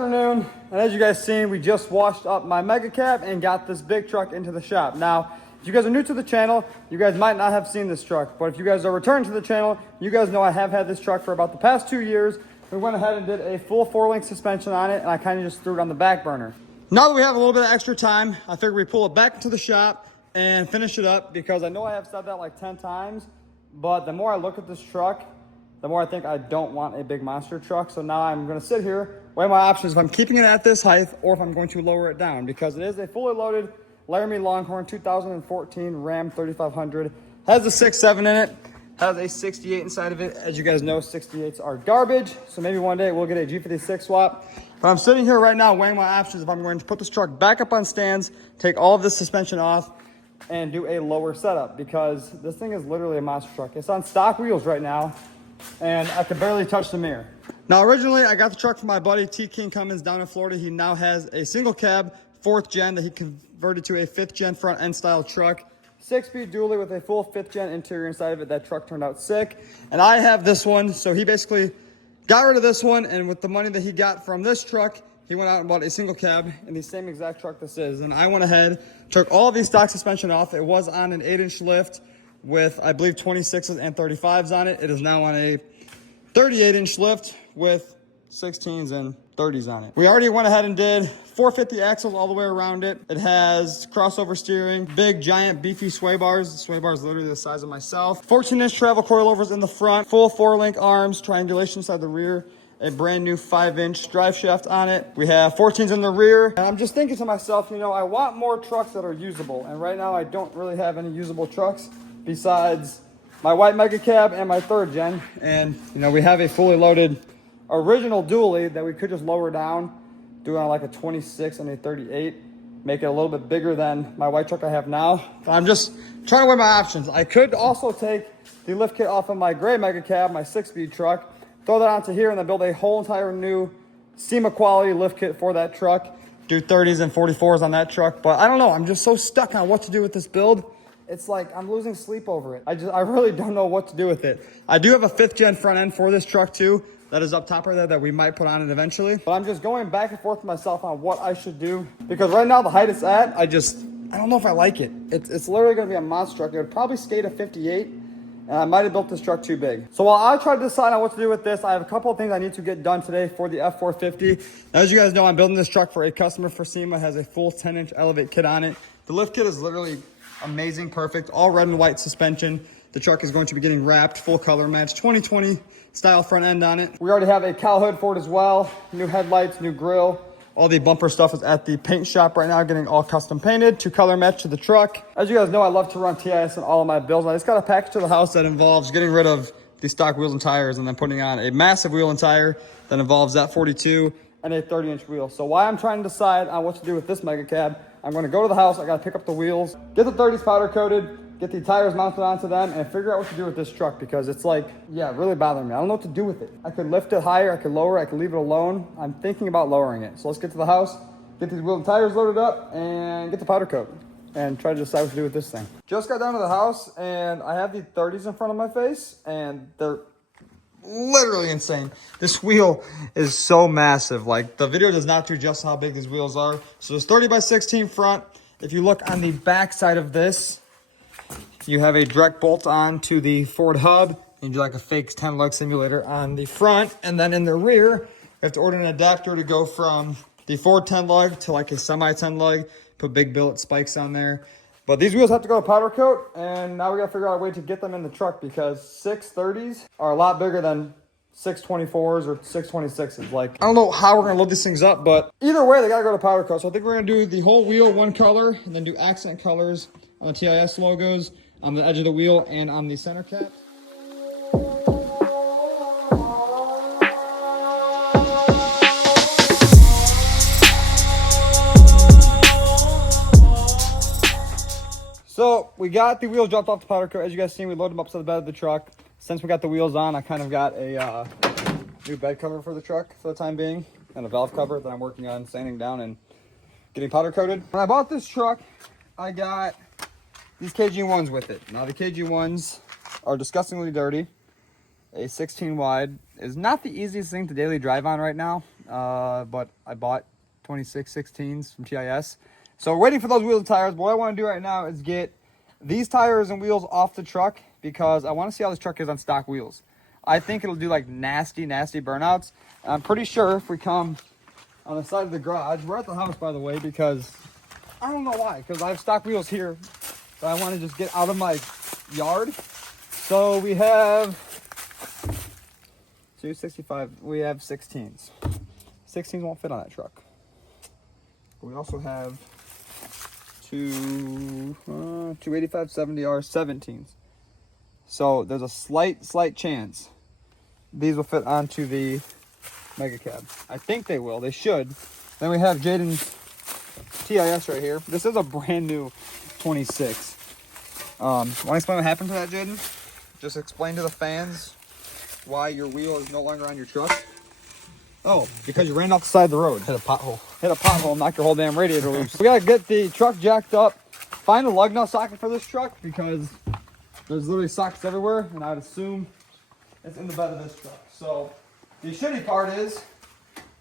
afternoon, and as you guys seen, we just washed up my mega cab and got this big truck into the shop. Now, if you guys are new to the channel, you guys might not have seen this truck, but if you guys are returning to the channel, you guys know I have had this truck for about the past 2 years. We went ahead and did a full 4-link suspension on it, and I kind of just threw it on the back burner. Now that we have a little bit of extra time, I figured we pull it back into the shop and finish it up, because I know I have said that like 10 times, but the more I look at this truck, the more I think I don't want a big monster truck. So now I'm gonna sit here, weigh my options if I'm keeping it at this height or if I'm going to lower it down, because it is a fully loaded Laramie Longhorn 2014 Ram 3500. Has a 6.7 in it, has a 68 inside of it. As you guys know, 68s are garbage. So maybe one day we'll get a G56 swap. But I'm sitting here right now weighing my options if I'm going to put this truck back up on stands, take all of this suspension off, and do a lower setup, because this thing is literally a monster truck. It's on stock wheels right now, and I can barely touch the mirror. Now, originally, I got the truck from my buddy T. King Cummins down in Florida. He now has a single cab, 4th gen, that he converted to a 5th gen front end style truck. 6-speed dually with a full 5th gen interior inside of it. That truck turned out sick. And I have this one, so he basically got rid of this one, and with the money that he got from this truck, he went out and bought a single cab in the same exact truck this is. And I went ahead, took all of these stock suspension off. It was on an 8-inch lift with, I believe, 26s and 35s on it. It is now on a 38-inch lift with 16s and 30s on it. We already went ahead and did 450 axles all the way around it. It has crossover steering, big, giant, beefy sway bars. The sway bar is literally the size of myself. 14-inch travel coilovers in the front, full 4-link arms, triangulation inside the rear, a brand new 5-inch drive shaft on it. We have 14s in the rear. And I'm just thinking to myself, you know, I want more trucks that are usable. And right now I don't really have any usable trucks besides my white mega cab and my 3rd gen. And, you know, we have a fully loaded original dually that we could just lower down, do on like a 26 and a 38, make it a little bit bigger than my white truck I have now. But I'm just trying to weigh my options. I could also take the lift kit off of my gray mega cab, my 6-speed truck, throw that onto here, and then build a whole entire new SEMA quality lift kit for that truck. Do 30s and 44s on that truck. But I don't know, I'm just so stuck on what to do with this build. It's like I'm losing sleep over it. I really don't know what to do with it. I do have a 5th gen front end for this truck too. That is up top right there that we might put on it eventually. But I'm just going back and forth with myself on what I should do, because right now the height it's at, I don't know if I like it. It's literally gonna be a monster truck. It would probably skate a 58, and I might have built this truck too big. So while I try to decide on what to do with this, I have a couple of things I need to get done today for the F450. As you guys know, I'm building this truck for a customer for SEMA. It has a full 10-inch Elevate kit on it. The lift kit is literally amazing, perfect, all red and white suspension. The truck is going to be getting wrapped, full color match, 2020 style front end on it. We already have a cowl hood for it as well, new headlights, new grille. All the bumper stuff is at the paint shop right now, getting all custom painted to color match to the truck. As you guys know, I love to run TIS in all of my builds. I just got a package to the house that involves getting rid of the stock wheels and tires and then putting on a massive wheel and tire that involves that 42 and a 30-inch wheel. So while I'm trying to decide on what to do with this mega cab, I'm going to go to the house. I got to pick up the wheels, get the 30s powder coated, get the tires mounted onto them, and figure out what to do with this truck, because it's like, yeah, really bothering me. I don't know what to do with it. I could lift it higher, I could lower it, I could leave it alone. I'm thinking about lowering it. So let's get to the house, get these wheels and tires loaded up, and get the powder coat, and try to decide what to do with this thing. Just got down to the house, and I have the 30s in front of my face, and they're literally insane. This wheel is so massive. Like, the video does not do just how big these wheels are. So it's 30 by 16 front. If you look on the back side of this, you have a direct bolt on to the Ford hub, and you do like a fake 10 lug simulator on the front. And then in the rear, you have to order an adapter to go from the Ford 10 lug to like a semi 10 lug, put big billet spikes on there. But these wheels have to go to powder coat, and now we got to figure out a way to get them in the truck, because 630s are a lot bigger than 624s or 626s. Like, I don't know how we're going to load these things up, but either way, they got to go to powder coat. So I think we're going to do the whole wheel one color, and then do accent colors on the TIS logos on the edge of the wheel and on the center cap. So we got the wheels dropped off the powder coat. As you guys seen, we loaded them up to the bed of the truck. Since we got the wheels on, I kind of got a new bed cover for the truck for the time being, and a valve cover that I'm working on sanding down and getting powder coated. When I bought this truck, I got these KG1s with it. Now the KG1s are disgustingly dirty. A 16 wide is not the easiest thing to daily drive on right now. but I bought 26 16s from TIS. So we're waiting for those wheels and tires. What I want to do right now is get these tires and wheels off the truck because I want to see how this truck is on stock wheels. I think it'll do like nasty burnouts. I'm pretty sure if we come on the side of the garage, we're at the house by the way, because I don't know why, because I have stock wheels here that I want to just get out of my yard. So we have 265, we have 16s. 16s won't fit on that truck. We also have 285 70R 17s. So there's a slight chance these will fit onto the mega cab. I think they will. They should. Then we have Jaden's TIS right here. This is a brand new 26. Want to explain what happened to that, Jaden? Just explain to the fans why your wheel is no longer on your truck. Oh, because you ran off the side of the road. Hit a pothole. Hit a pothole, knocked your whole damn radiator loose. We gotta get the truck jacked up, find a lug nut socket for this truck because there's literally sockets everywhere, and I'd assume it's in the bed of this truck. So the shitty part is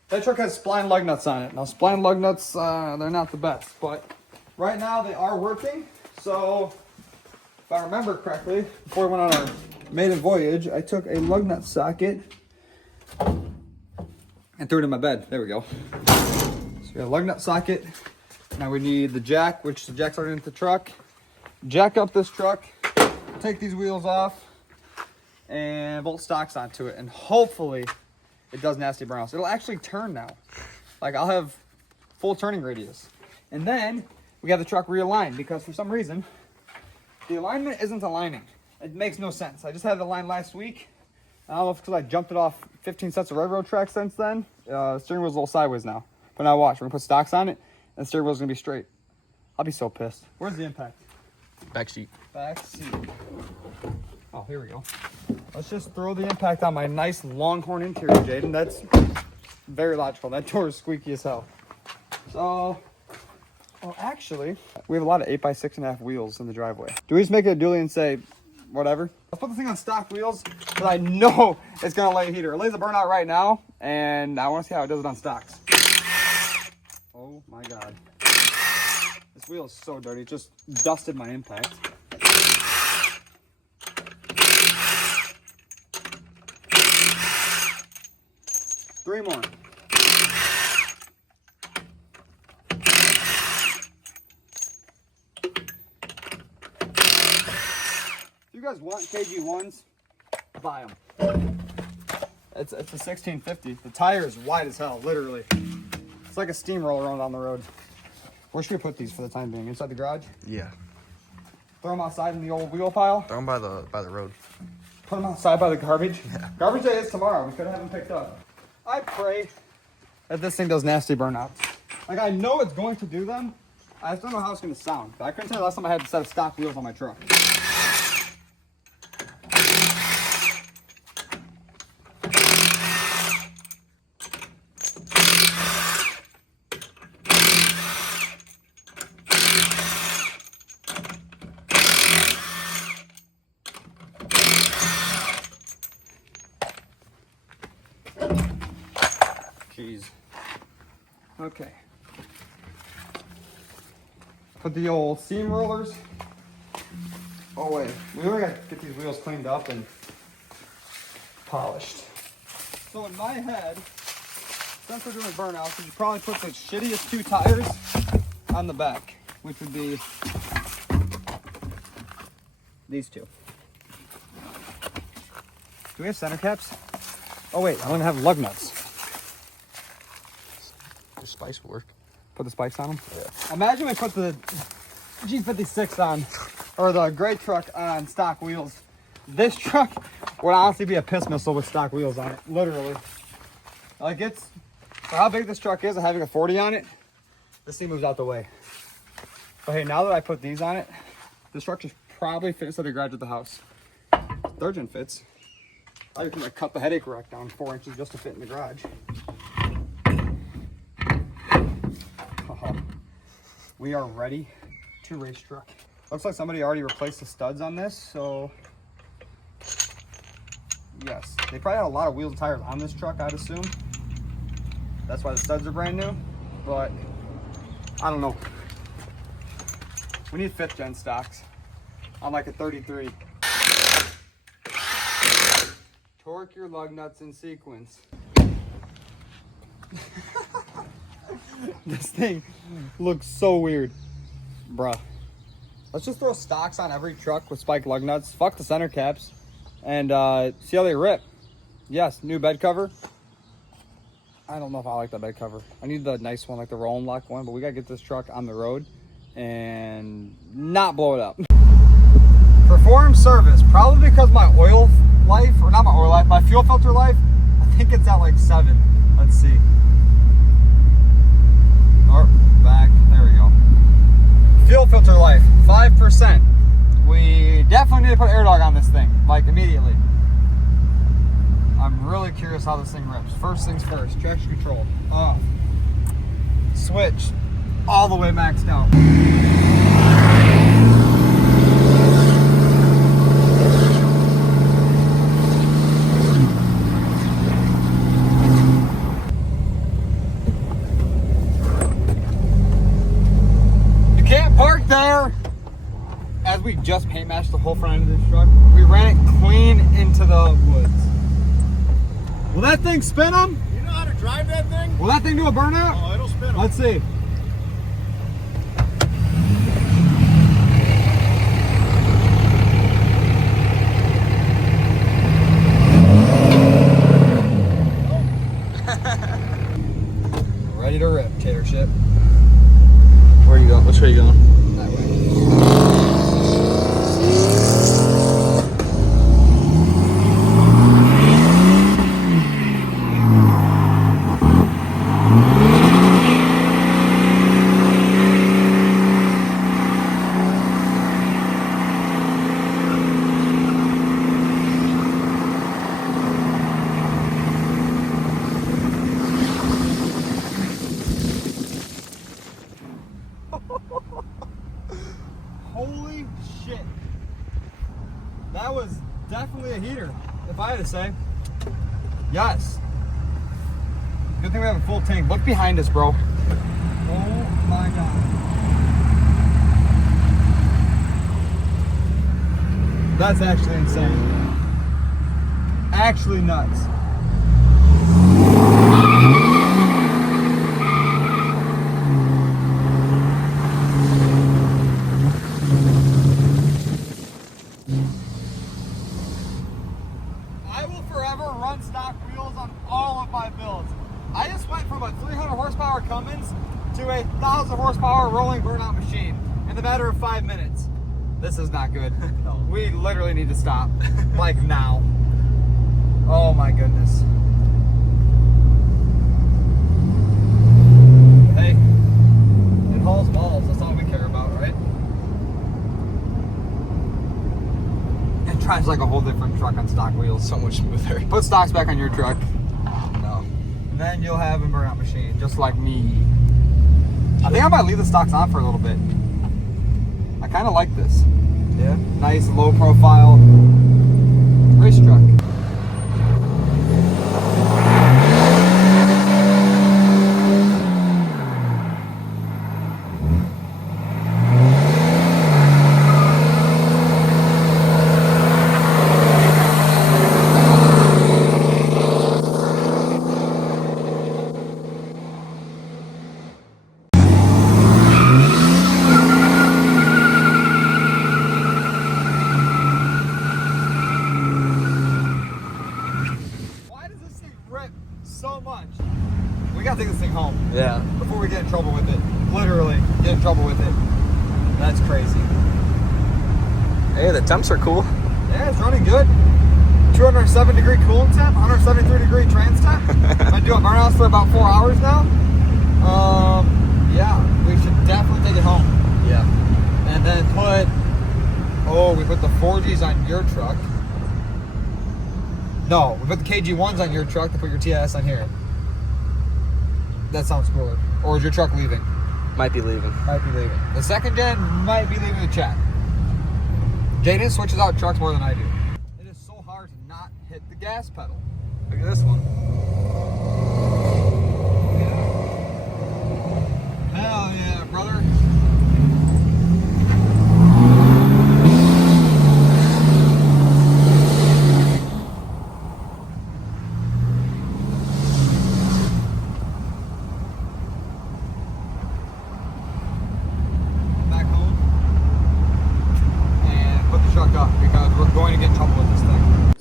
that truck has spline lug nuts on it. Now spline lug nuts, they're not the best, but right now they are working. So if I remember correctly, before we went on our maiden voyage, I took a lug nut socket and threw it in my bed. There we go. So we got a lug nut socket. Now we need the jack, which the jack's already into the truck. Jack up this truck, take these wheels off, and bolt stocks onto it. And hopefully it does nasty burnouts. It'll actually turn now. Like I'll have full turning radius. And then we have the truck realigned because for some reason, the alignment isn't aligning. It makes no sense. I just had it aligned last week. I don't know if it's because I jumped it off 15 sets of railroad tracks since then. Steering wheel's a little sideways now. But now watch, we're gonna put stocks on it and the steering wheel's gonna be straight. I'll be so pissed. Where's the impact? Back seat. Back seat. Oh, here we go. Let's just throw the impact on my nice Longhorn interior, Jaden. That's very logical. That door is squeaky as hell. So, well, actually, we have a lot of 8x6.5 wheels in the driveway. Do we just make it a dually and say, whatever? Let's put the thing on stock wheels because I know it's gonna lay a heater. It lays a burnout right now, and I want to see how it does it on stocks. Oh my god, this wheel is so dirty. It just dusted my impact. Three more. If you guys want KG1s, buy them. It's a 1650. The tire is wide as hell, literally. It's like a steamroller rolling down the road. Where should we put these for the time being? Inside the garage? Yeah. Throw them outside in the old wheel pile? Throw them by the road. Put them outside by the garbage? Yeah. Garbage day is tomorrow. We could have them picked up. I pray that this thing does nasty burnouts. Like, I know it's going to do them. I just don't know how it's going to sound. I couldn't tell you last time I had a set of stock wheels on my truck. Jeez. Okay. Put the old seam rollers. Oh wait, we really got to get these wheels cleaned up and polished. So in my head, since we're doing burnouts, we should probably put the shittiest two tires on the back, which would be these two. Do we have center caps? Oh wait, I don't have lug nuts. The spice will work. Put the spikes on them? Yeah. Imagine we put the G56 on, or the gray truck on stock wheels. This truck would honestly be a piss missile with stock wheels on it, literally. Like it's, for how big this truck is and having a 40 on it, this thing moves out the way. But hey, now that I put these on it, this truck should probably fit inside the garage at the house. Third gen fits. I just gonna cut the headache rack down 4 inches just to fit in the garage. We are ready to race truck. Looks like somebody already replaced the studs on this, so yes. They probably had a lot of wheels and tires on this truck, I'd assume. That's why the studs are brand new. But I don't know. We need 5th gen stocks on like a 33. Torque your lug nuts in sequence. This thing looks so weird. Bruh. Let's just throw stocks on every truck with spiked lug nuts. Fuck the center caps. And see how they rip. Yes, new bed cover. I don't know if I like the bed cover. I need the nice one, like the roll and lock one. But we gotta get this truck on the road and not blow it up. Perform service. Probably because my oil life, or not my oil life, my fuel filter life, I think it's at like 7. Let's see. Oh, back. There we go. Fuel filter life, 5%. We definitely need to put air dog on this thing, like immediately. I'm really curious how this thing rips. First things first, traction control off. Switch all the way maxed out. Park there. As we just paint matched the whole front end of this truck, we ran it clean into the woods. Will that thing spin them? You know how to drive that thing? Will that thing do a burnout? Oh, it'll spin them. Let's see. Ready to rip, tater ship. Where are you going? Which way are you going? That way. Holy shit. That was definitely a heater, if I had to say. Yes. Good thing we have a full tank. Look behind us, bro. Oh my God. That's actually insane. Actually nuts. I will forever run stock wheels on all of my builds. I just went from a 300 horsepower Cummins to a 1,000 horsepower rolling burnout machine in the matter of 5 minutes. This is not good. No. We literally need to stop. Like now. Oh my goodness. Hey, it hauls balls. That's all we care about, right? It drives like a whole different truck on stock wheels. So much smoother. Put stocks back on your truck. No. And then you'll have a burnout machine, just like me. I think I might leave the stocks on for a little bit. I kind of like this. Yeah. Nice low profile race truck. So much. We gotta take this thing home. Yeah. Before we get in trouble with it. Literally get in trouble with it. That's crazy. Hey, the temps are cool. Yeah, it's running good. 207 degree coolant temp, 173 degree trans temp. Been doing burnouts for about 4 hours now. Yeah, we should definitely take it home. Yeah. And then we put the 4Gs on your truck. No, we put the KG1s on your truck to put your TIS on here. That sounds cooler. Or is your truck leaving? Might be leaving. Might be leaving. The second gen might be leaving the chat. Jaden switches out trucks more than I do. It is so hard to not hit the gas pedal. Look at this one.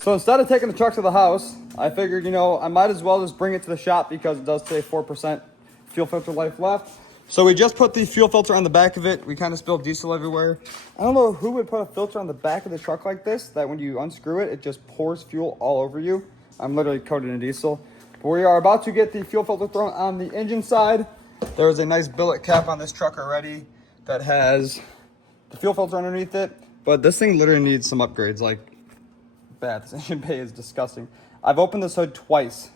So instead of taking the truck to the house, I figured, you know, I might as well just bring it to the shop because it does say 4% fuel filter life left. So we just put the fuel filter on the back of it. We kind of spilled diesel everywhere. I don't know who would put a filter on the back of the truck like this, that when you unscrew it, it just pours fuel all over you. I'm literally coated in diesel. But we are about to get the fuel filter thrown on the engine side. There is a nice billet cap on this truck already that has the fuel filter underneath it. But this thing literally needs some upgrades, like bad. This engine bay is disgusting. I've opened this hood twice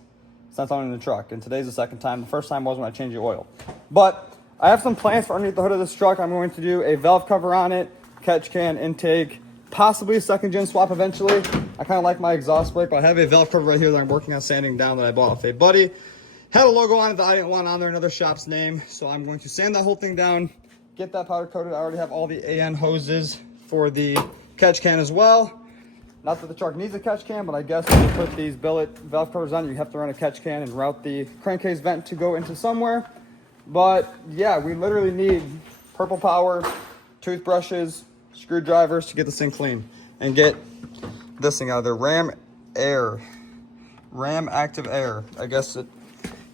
since I'm in the truck, and today's the second time. The first time was when I changed the oil. But I have some plans for underneath the hood of this truck. I'm going to do a valve cover on it, catch can, intake, possibly a second gen swap eventually. I kind of like my exhaust brake, but I have a valve cover right here that I'm working on sanding down that I bought off a buddy. Had a logo on it that I didn't want on there, another shop's name. So I'm going to sand that whole thing down, get that powder coated. I already have all the AN hoses for the catch can as well. Not that the truck needs a catch can, but I guess when you put these billet valve covers on, you have to run a catch can and route the crankcase vent to go into somewhere. But yeah, we literally need purple power, toothbrushes, screwdrivers to get this thing clean and get this thing out of there. Ram active air. I guess it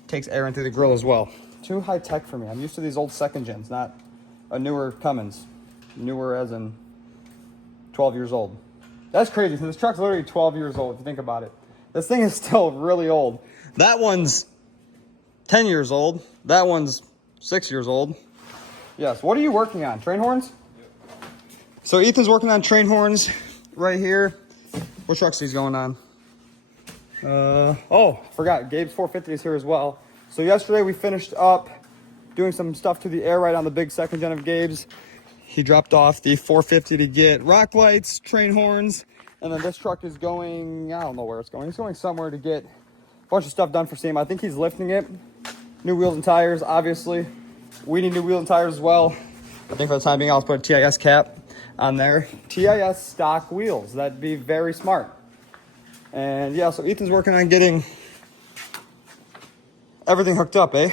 takes air into the grill as well. Too high tech for me. I'm used to these old second gens, not a newer Cummins. Newer as in 12 years old. That's crazy. This truck's literally 12 years old if you think about it. This thing is still really old. That one's 10 years old. That one's 6 years old. Yes. What are you working on? Train horns? Yep. So Ethan's working on train horns right here. What truck's he's going on? Oh, forgot. Gabe's 450 is here as well. So yesterday we finished up doing some stuff to the air right on the big second gen of Gabe's. He dropped off the 450 to get rock lights, train horns, and then this truck is going, I don't know where it's going. He's going somewhere to get a bunch of stuff done for SEMA. I think he's lifting it. New wheels and tires, obviously. We need new wheels and tires as well. I think for the time being, I'll put a TIS cap on there. TIS stock wheels. That'd be very smart. And yeah, so Ethan's working on getting everything hooked up, eh?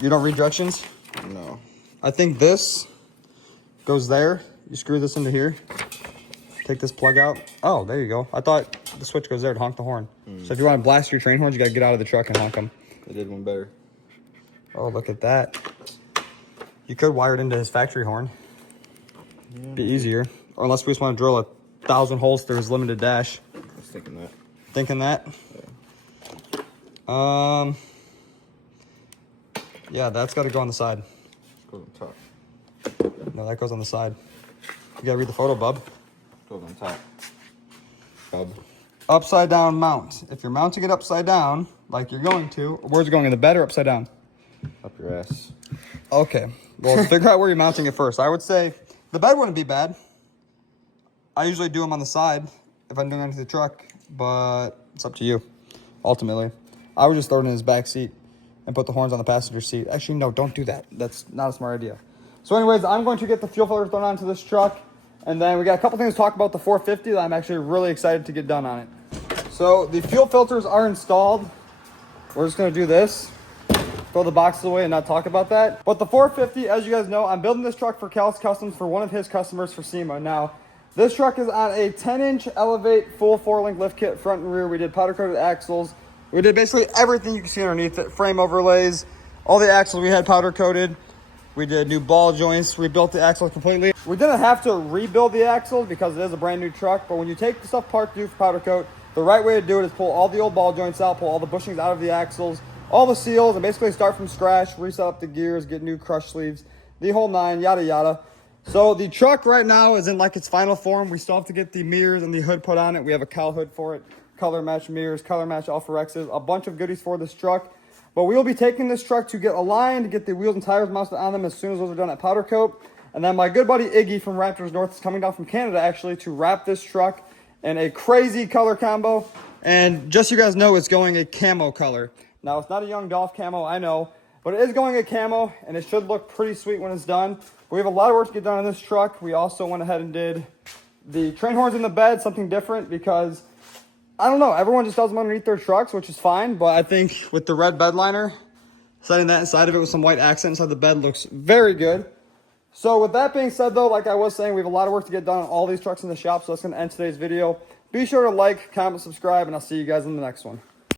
You don't read directions? No. I think this goes there. You screw this into here. Take this plug out. Oh, there you go. I thought the switch goes there to honk the horn. So if you want to blast your train horns, you got to get out of the truck and honk them. I did one better. Oh, look at that. You could wire it into his factory horn. Yeah. Be easier. Or unless we just want to drill 1,000 holes through his limited dash. I was thinking that. Thinking that? Yeah. Yeah, that's got to go on the side. Goes on top. No, that goes on the side. You got to read the photo, bub. Goes on top. Bub. Upside down mount. If you're mounting it upside down, like you're going to, where's it going, in the bed or upside down? Up your ass. Okay. Well, figure out where you're mounting it first. I would say the bed wouldn't be bad. I usually do them on the side if I'm doing anything to the truck, but it's up to you, ultimately. I would just throw it in his back seat and put the horns on the passenger seat. Actually, no, don't do that. That's not a smart idea. So anyways, I'm going to get the fuel filter thrown onto this truck, and then we got a couple things to talk about the 450 that I'm actually really excited to get done on it. So the fuel filters are installed. We're just going to do this. Throw the boxes away and not talk about that. But the 450, as you guys know, I'm building this truck for Cal's Customs for one of his customers for SEMA. Now, this truck is on a 10-inch Elevate full 4-link lift kit, front and rear. We did powder-coated axles. We did basically everything you can see underneath it. Frame overlays, all the axles we had powder-coated. We did new ball joints, rebuilt the axle completely. We didn't have to rebuild the axles because it is a brand new truck, but when you take the stuff apart to do for powder coat, the right way to do it is pull all the old ball joints out, pull all the bushings out of the axles, all the seals, and basically start from scratch, reset up the gears, get new crush sleeves, the whole nine, yada yada. So the truck right now is in like its final form. We still have to get the mirrors and the hood put on it. We have a cowl hood for it, color match mirrors, color match Alpha Rexes, a bunch of goodies for this truck. But we will be taking this truck to get aligned, get the wheels and tires mounted on them as soon as those are done at powder coat. And then my good buddy Iggy from Raptors North is coming down from Canada actually to wrap this truck in a crazy color combo. And just so you guys know, it's going a camo color. Now, it's not a Young Dolph camo, I know, but it is going a camo, and it should look pretty sweet when it's done. But we have a lot of work to get done on this truck. We also went ahead and did the train horns in the bed, something different, because I don't know, everyone just does them underneath their trucks, which is fine, but I think with the red bed liner, setting that inside of it with some white accent inside the bed looks very good. So with that being said, though, like I was saying, we have a lot of work to get done on all these trucks in the shop, so that's going to end today's video. Be sure to like, comment, subscribe, and I'll see you guys in the next one.